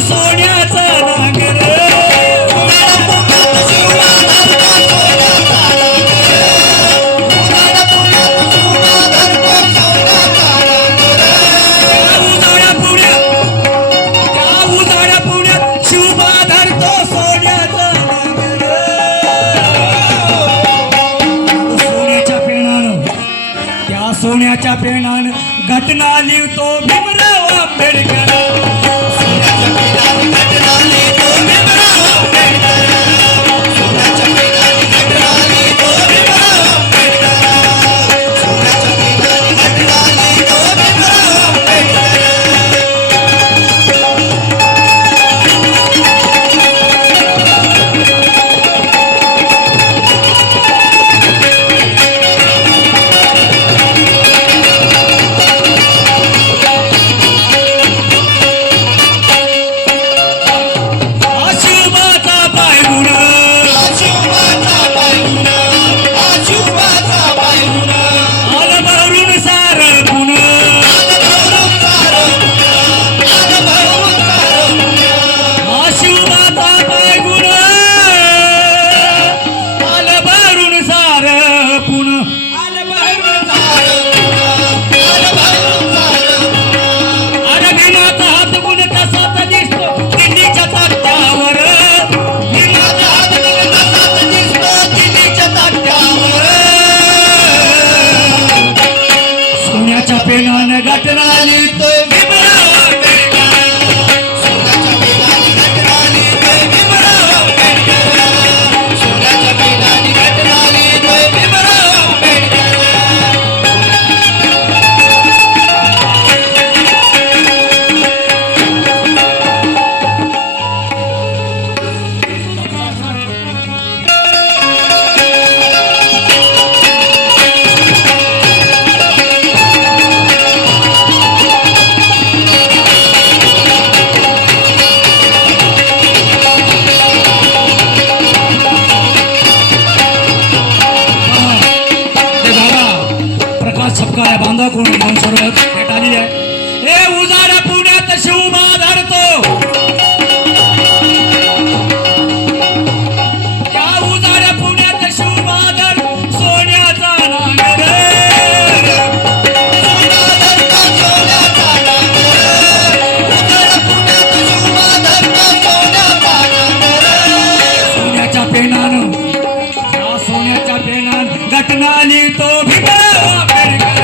सोन्याचा नांगर सोन्याच्या पेनानं घटना लिहितो भीमराव आंबेडकर सोन्याच्या पेनानं घटना लिहितो भीमराव आंबेडकर सोन्याच्या पेनानं घटना लिहितो भीमराव आंबेडकर सोन्याच्या पेनानं घटना लिहितो भीमराव आंबेडकर पेनानं घटना लिहितो भीमराव आंबेडकर सोन्याच्या पेनानं घटना लिहितो भीमराव आंबेडकर सोन्याच्या पेनानं घटना लिहितो भीमराव आंबेडकर छपकाया बांधा कोण सर्वात भेट आलेली आहे हे उजाडा पुण्यात शिवबा धरतो या उजाड्या पुण्यात शिवबा धर सोन्याचा नांगर सोन्याचा नांगर उजाड्या पुण्यात शिवबा धरतो सोन्याचा नांगर सोन्याच्या पेनानं या सोन्याच्या पेनानं घटना लिहितो भीमराव आंबेडकर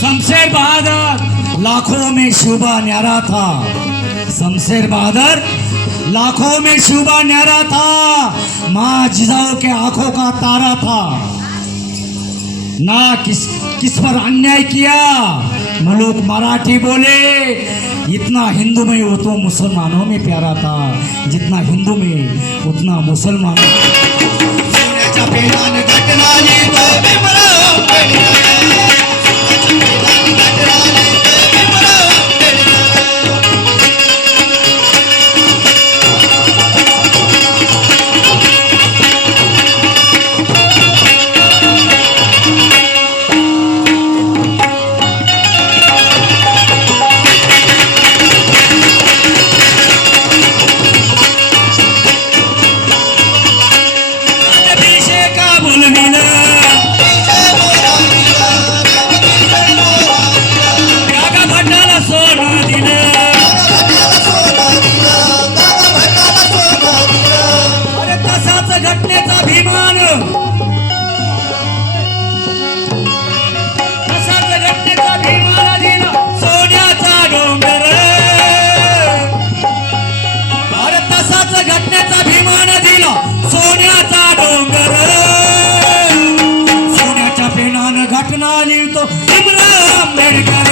शमशेर बहादुर लाखों में शिवबा न्यारा था शमशेर बहादुर लाखों में शिवबा न्यारा था माँ जिजाऊ के आंखों का तारा था ना किस पर अन्याय किया मुल्क मराठी बोले इतना हिंदू में वो तो मुसलमानों में प्यारा था जितना हिंदू में उतना मुसलमानों सोन्याच्या पेनानं घटना लिहितो भीमराव आंबेडकर घटना लिहितो भीमराव आंबेडकर.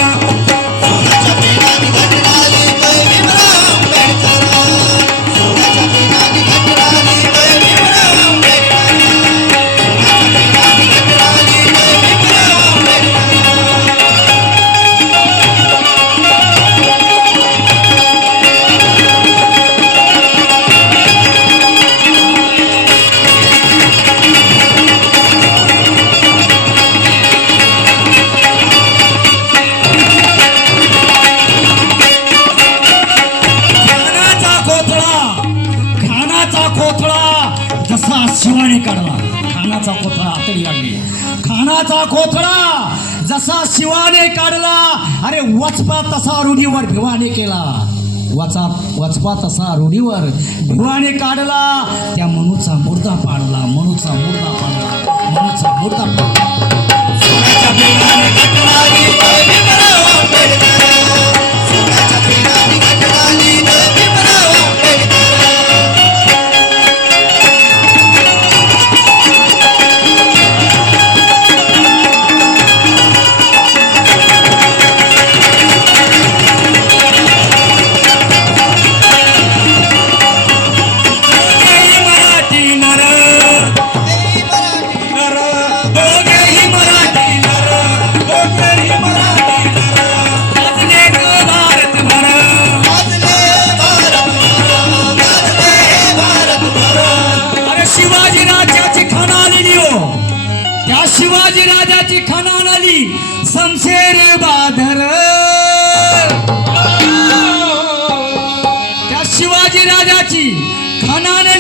शिवाने काढला खानाचा कोथळा आतडी लागली खानाचा कोथळा जसा शिवाने काढला अरे वचपा तसा रूढीवर भिवाने केला वचपा तसा रूढीवर भिवाने काढला त्या मनूचा मुर्दा पाडला मनूचा मुर्दा पाडला मनूचा मुर्दा पाडला सोन्याच्या पिंगाने कटणारी भीमराव आंबेडकर सोन्याच्या पिंगाने कटणारी भीमराव आंबेडकर शिवाजी राजाची खानान आली शमशेर बहादर त्या शिवाजी राजाची खानाने